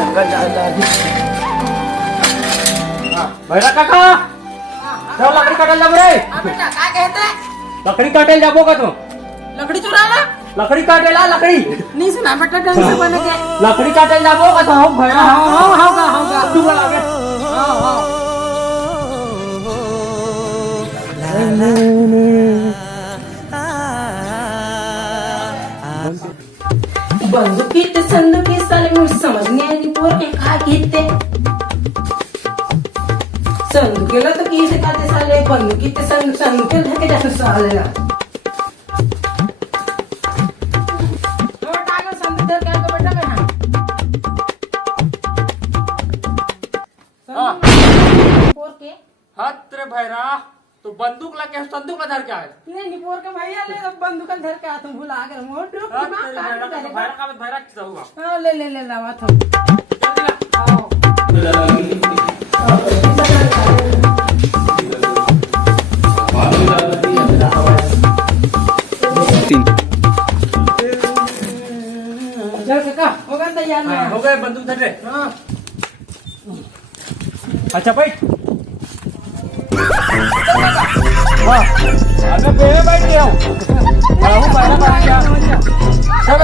जंगल जायला आधी. भैरा काका चल लकड़ी काटेल जाबो रे. बेटा काय कहते? लकड़ी काटेल जाबो का तू? लकड़ी चुराना? लकड़ी काटेला लकड़ी. नहीं सुना बेटा ढंग से बन के. लकड़ी काटेल जाबो का तो भैरा. होगा. तू बोला बे. बंदुकीत संदुकी साले मुझे समझ नहीं आई पोर के काय घेते. संदुकीला तो की सिखाते साले बंदुकीत संदुकीला ढके जाते साले ना. तो टांग संदुक धर के आके बेटा कहां? हां पोर के हाथ रे भैरा तू बंदूक ला के संदूक ला धर के आए. नहीं पोर के भैया ले बंदूक धर के आ तुम भुला गए मोट रुक ना भैरा का भैरा जाऊंगा. हां ले लावा तुम. आओ चल काका हो गया तैयार मैं. हो गए बंदूक धर रे. हां अच्छा बैठ. हाँ अबे बेरे बैठ गया हूँ. भैरा बैठ गया. चल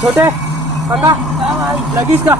छोटे काका लगीस का